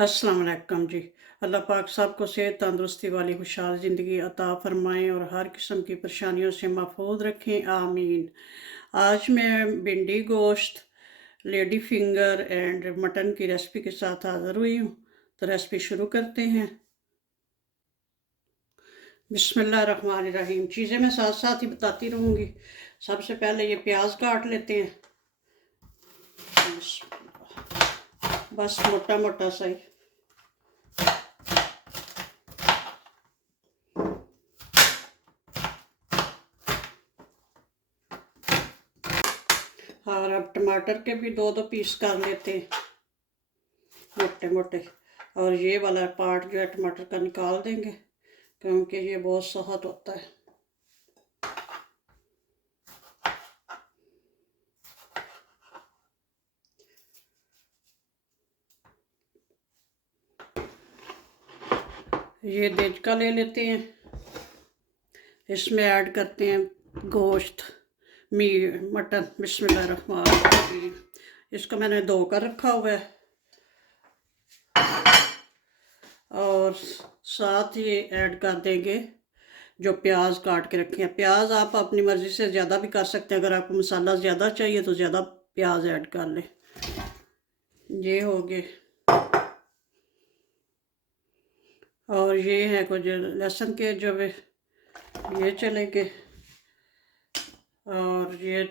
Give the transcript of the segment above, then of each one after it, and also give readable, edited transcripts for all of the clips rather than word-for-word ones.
अस्सलाम वालेकुम जी। अल्लाह पाक सबको सेहत तंदुरुस्ती वाली खुशहाल ज़िंदगी अता फ़रमाएँ और हर किस्म की परेशानियों से महफूज रखें, आमीन। आज मैं भिंडी गोश्त, लेडी फिंगर एंड मटन की रेसिपी के साथ हाज़िर हुई हूँ। तो रेसिपी शुरू करते हैं। बिस्मिल्लाहिर्रहमानिर्रहीम। चीज़ें मैं साथ साथ ही बताती रहूँगी। सबसे पहले ये प्याज काट लेते हैं, बस मोटा मोटा सा ही। और अब टमाटर के भी दो दो पीस कर लेते हैं, मोटे मोटे। और ये वाला पार्ट जो है टमाटर का निकाल देंगे, क्योंकि ये बहुत सख्त होता है। ये देचका ले लेते हैं, इसमें ऐड करते हैं गोश्त, मटन। बिस्मिल्लाहिर्रहमानिर्रहीम। इसको मैंने धो कर रखा हुआ है और साथ ये ऐड कर देंगे जो प्याज काट के रखे हैं। प्याज आप अपनी मर्ज़ी से ज़्यादा भी कर सकते हैं, अगर आपको मसाला ज़्यादा चाहिए तो ज़्यादा प्याज ऐड कर लें। ये हो गए। और ये है कुछ लहसुन के जो ये चलेंगे, और ये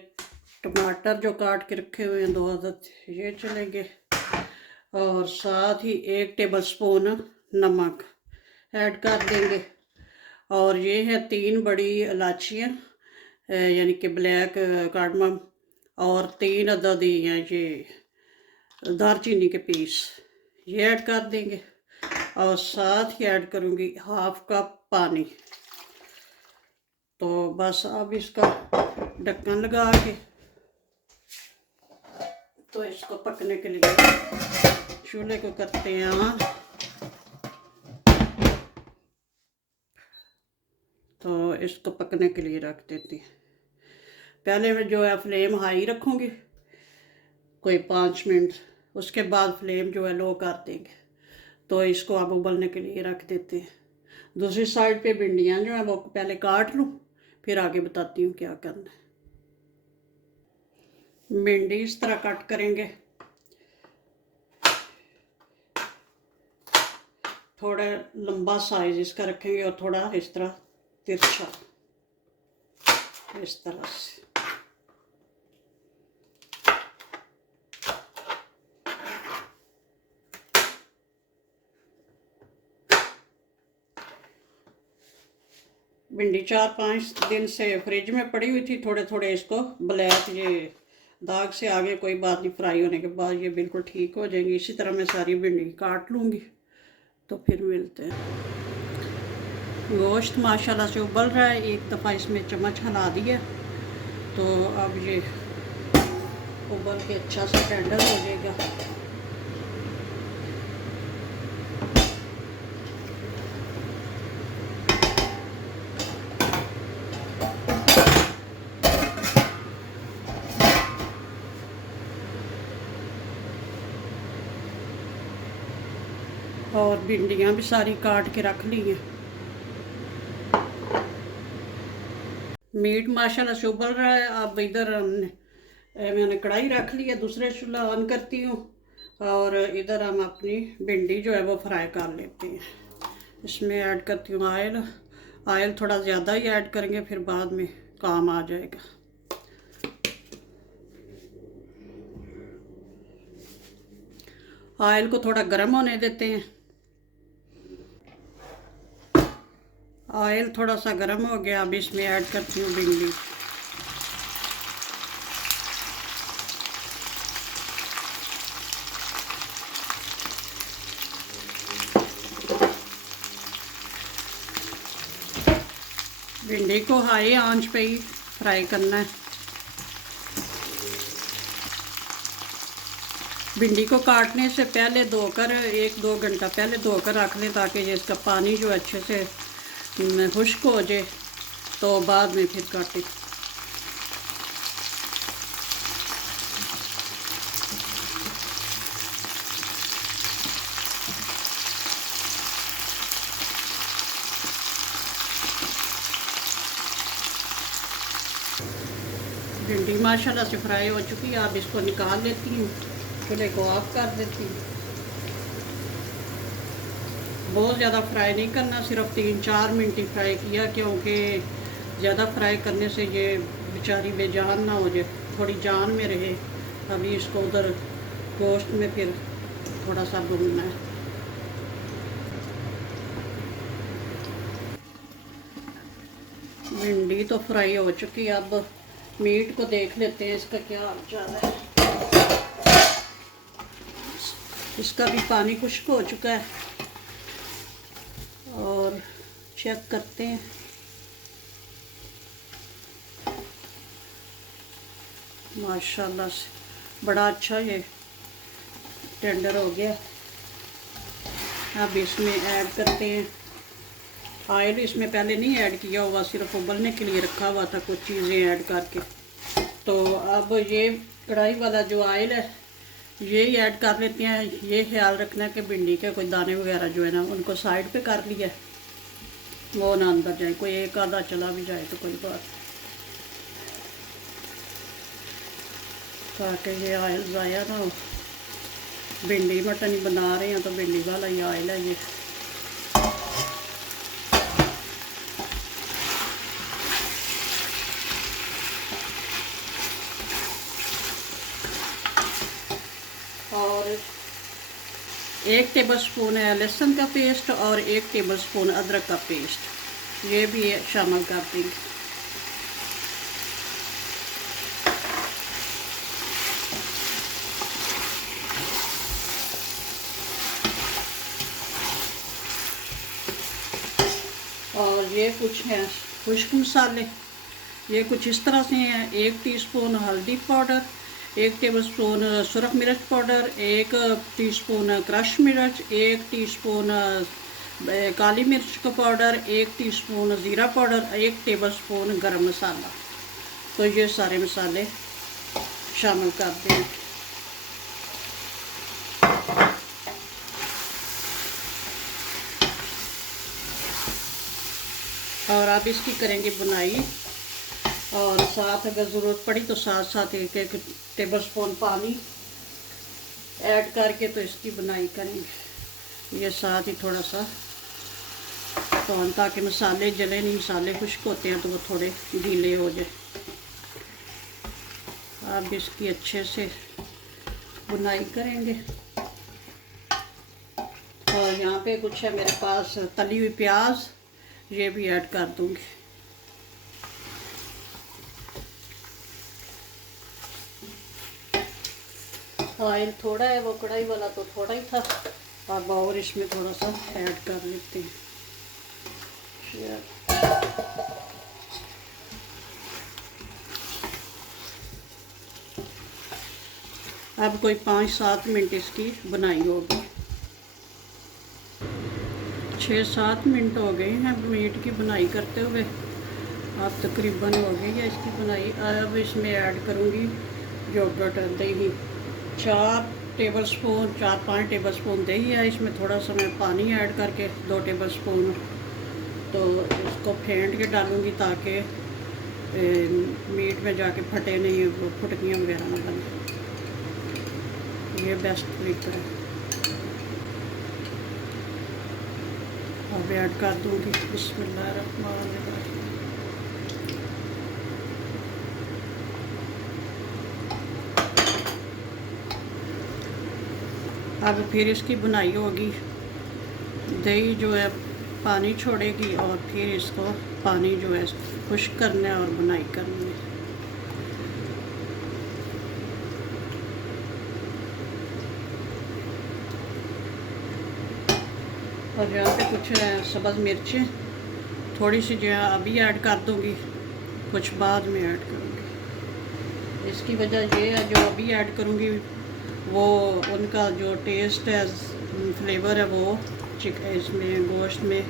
टमाटर जो काट के रखे हुए हैं 2 अदद, ये चलेंगे। और साथ ही 1 टेबल स्पून नमक ऐड कर देंगे। और ये है 3 बड़ी इलायचियाँ, यानी कि ब्लैक कार्डमम, और 3 अदद ही हैं ये दालचीनी के पीस, ये ऐड कर देंगे। और साथ ही ऐड करूँगी 1/2 कप पानी। तो बस अब इसका ढक्कन लगा के तो इसको पकने के लिए चूल्हे को करते हैं ऑन। तो इसको पकने के लिए रख देते हैं। पहले मैं जो है फ्लेम हाई रखूँगी कोई 5 मिनट, उसके बाद फ्लेम जो है लो कर देंगे। तो इसको अब उबलने के लिए रख देते हैं। दूसरी साइड पे भिंडियाँ जो है वो पहले काट लूँ, फिर आगे बताती हूँ क्या करना है। भिंडी इस तरह कट करेंगे, थोड़ा लंबा साइज इसका रखेंगे और थोड़ा इस तरह तिरछा, इस तरह से। भिंडी 4-5 दिन से फ्रिज में पड़ी हुई थी, थोड़े थोड़े इसको ब्लैक ये दाग से आगे कोई बात नहीं, फ्राई होने के बाद ये बिल्कुल ठीक हो जाएंगी। इसी तरह मैं सारी भिंडी काट लूँगी, तो फिर मिलते हैं। गोश्त माशाल्लाह से उबल रहा है, एक दफ़ा इसमें चम्मच हिला दिया तो अब ये उबल के अच्छा सा टेंडर हो जाएगा। और भिंडियाँ भी सारी काट के रख ली हैं। मीट माशाल्लाह से उबल रहा है। अब इधर मैंने कढ़ाई रख ली है, दूसरे चूल्हा ऑन करती हूँ और इधर हम अपनी भिंडी जो है वो फ्राई कर लेते हैं। इसमें ऐड करती हूँ ऑयल। ऑयल थोड़ा ज़्यादा ही ऐड करेंगे, फिर बाद में काम आ जाएगा। ऑयल को थोड़ा गर्म होने देते हैं। ऑयल थोड़ा सा गर्म हो गया, अब इसमें ऐड करती हूँ भिंडी। भिंडी को हाई आंच पे ही फ्राई करना है। भिंडी को काटने से पहले धोकर 1-2 घंटा पहले धोकर रख लें, ताकि ये इसका पानी जो अच्छे से खुश्क हो जाए, तो बाद में फिर काटें। भिंडी माशाल्लाह से फ्राई हो चुकी है। अब इसको निकाल लेती हूँ, चूल्हे को ऑफ कर देती हूँ। बहुत ज़्यादा फ्राई नहीं करना, सिर्फ 3-4 मिनट ही फ्राई किया, क्योंकि ज़्यादा फ्राई करने से ये बेचारी बेजान ना हो जाए, थोड़ी जान में रहे। अभी इसको उधर गोश्त में फिर थोड़ा सा भूनना है। भिंडी तो फ्राई हो चुकी है। अब मीट को देख लेते हैं इसका क्या हाल चाल है। इसका भी पानी खुश्क हो चुका है और चेक करते हैं। माशाल्लाह से बड़ा अच्छा ये टेंडर हो गया। अब इसमें ऐड करते हैं ऑयल। इसमें पहले नहीं ऐड किया हुआ, सिर्फ उबलने के लिए रखा हुआ था कुछ चीज़ें ऐड करके। तो अब ये कढ़ाई वाला जो ऑयल है ये ही ऐड कर लेते हैं। ये ख्याल रखना है कि भिंडी के कोई दाने वगैरह जो है ना उनको साइड पे कर लिया, वो ना अंदर जाए। कोई एक आधा चला भी जाए तो कोई बात, ताकि ये ऑयल ज़ाया ना हो। भिंडी मटन ही बना रहे हैं तो भिंडी वाला ही ऑयल है ये। और 1 टेबलस्पून है लहसुन का पेस्ट और 1 टेबलस्पून अदरक का पेस्ट, ये भी शामिल कर देंगे। और ये कुछ हैं खुश्क मसाले, ये कुछ इस तरह से हैं। 1 टीस्पून हल्दी पाउडर, 1 टेबलस्पून सुरख मिर्च पाउडर, 1 टीस्पून क्रश मिर्च, 1 टीस्पून काली मिर्च का पाउडर, 1 टीस्पून ज़ीरा पाउडर, 1 टेबलस्पून गरम मसाला। तो ये सारे मसाले शामिल कर दें। और अब इसकी करेंगे बुनाई, और साथ अगर ज़रूरत पड़ी तो साथ साथ 1 टेबलस्पून पानी ऐड करके तो इसकी बुनाई करेंगे। ये साथ ही थोड़ा सा पानी, ताकि मसाले जले नहीं। मसाले खुश्क होते हैं तो वो थोड़े गीले हो जाए। अब इसकी अच्छे से बुनाई करेंगे। और यहाँ पे कुछ है मेरे पास तली हुई प्याज, ये भी ऐड कर दूँगी। ऑयल थोड़ा है, वो कढ़ाई वाला तो थोड़ा ही था। अब और इसमें थोड़ा सा ऐड कर लेते हैं। अब कोई 5-7 मिनट इसकी बुनाई होगी। 6-7 मिनट हो गए हैं मीट की बुनाई करते हुए। अब तकरीबन हो गई है इसकी बुनाई। अब इसमें ऐड करूँगी योगर्ट, दही। 4-5 टेबलस्पून दही है। इसमें थोड़ा सा मैं पानी ऐड करके 2 टेबलस्पून तो इसको फेंट के डालूँगी, ताकि मीट में जाके फटे नहीं, वो फुटकियाँ वगैरह ना बने। ये बेस्ट तरीका है। अब ऐड कर दूँगी बिस्मिल्लाहिर्रहमानिर्रहीम। अब फिर इसकी बुनाई होगी। दही जो है पानी छोड़ेगी और फिर इसको पानी जो है खुश्क करना है और बुनाई करनी है। और यहाँ पे कुछ सब्ज़ मिर्चें थोड़ी सी जो है अभी ऐड कर दूँगी, कुछ बाद में ऐड करूँगी। इसकी वजह ये है, जो अभी ऐड करूँगी वो उनका जो टेस्ट है, फ्लेवर है, वो इसमें गोश्त में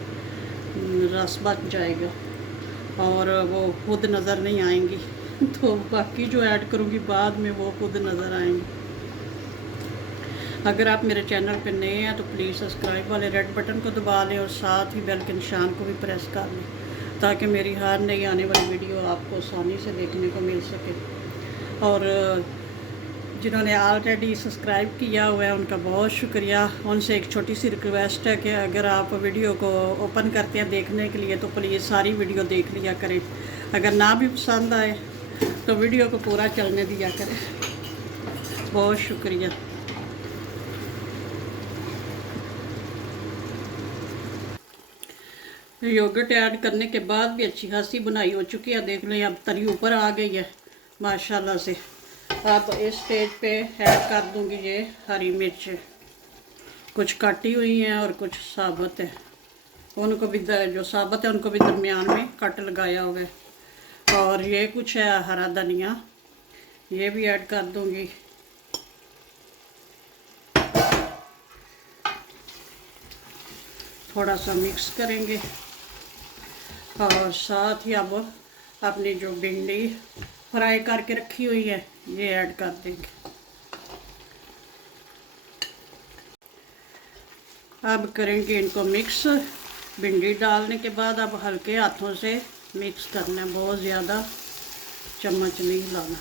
रस बच जाएगा और वो खुद नज़र नहीं आएंगी। तो बाकी जो ऐड करूँगी बाद में वो खुद नज़र आएंगी। अगर आप मेरे चैनल पर नए हैं तो प्लीज़ सब्सक्राइब वाले रेड बटन को दबा लें और साथ ही बेल के निशान को भी प्रेस कर लें, ताकि मेरी हर नई आने वाली वीडियो आपको आसानी से देखने को मिल सके। और जिन्होंने ऑलरेडी सब्सक्राइब किया हुआ है उनका बहुत शुक्रिया। उनसे एक छोटी सी रिक्वेस्ट है कि अगर आप वीडियो को ओपन करते हैं देखने के लिए तो प्लीज़ सारी वीडियो देख लिया करें। अगर ना भी पसंद आए तो वीडियो को पूरा चलने दिया करें। बहुत शुक्रिया। योगर्ट ऐड करने के बाद भी अच्छी खासी बुनाई हो चुकी है, देख लें अब तरी ऊपर आ गई है माशाल्लाह से। अब इस स्टेज पे ऐड कर दूंगी ये हरी मिर्च, कुछ काटी हुई हैं और कुछ साबुत है। उनको भी जो साबुत है उनको भी दरमियान में कट लगाया हुआ है। और ये कुछ है हरा धनिया, ये भी ऐड कर दूंगी। थोड़ा सा मिक्स करेंगे और साथ ही अब अपनी जो भिंडी फ्राई करके रखी हुई है ये ऐड कर देंगे। अब करेंगे इनको मिक्स। भिंडी डालने के बाद अब हल्के हाथों से मिक्स करना है, बहुत ज़्यादा चम्मच नहीं हिलाना।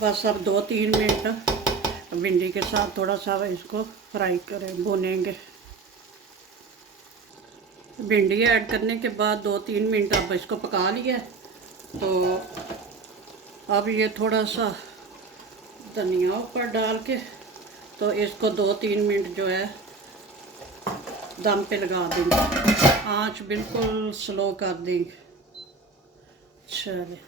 बस अब 2-3 मिनट भिंडी के साथ थोड़ा सा इसको फ्राई करें, भूनेंगे। भिंडी ऐड करने के बाद 2-3 मिनट अब इसको पका लिया। तो अब ये थोड़ा सा धनिया ऊपर डाल के तो इसको 2-3 मिनट जो है दम पे लगा देंगे। आंच बिल्कुल स्लो कर देंगे। चलिए,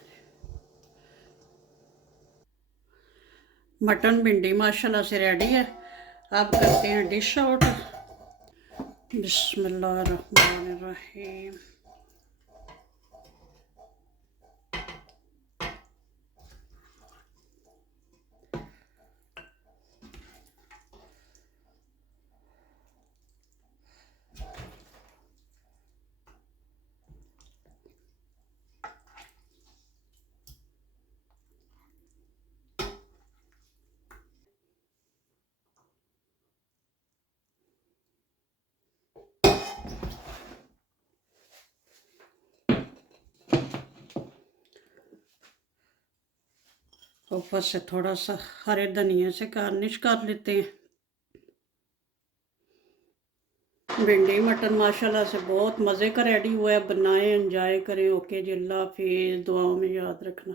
मटन भिंडी माशाल्लाह से रेडी है। अब करते हैं डिश आउट। बिस्मिल्लाहिर्रहमानिर्रहीम। ऊपर से थोड़ा सा हरे धनिया से गार्निश कर लेते हैं। भिंडी मटन माशाल्लाह से बहुत मज़े का रेडी हुआ है। बनाएं, एंजॉय करें। ओके जी, अल्लाह हाफिज़। दुआओं में याद रखना।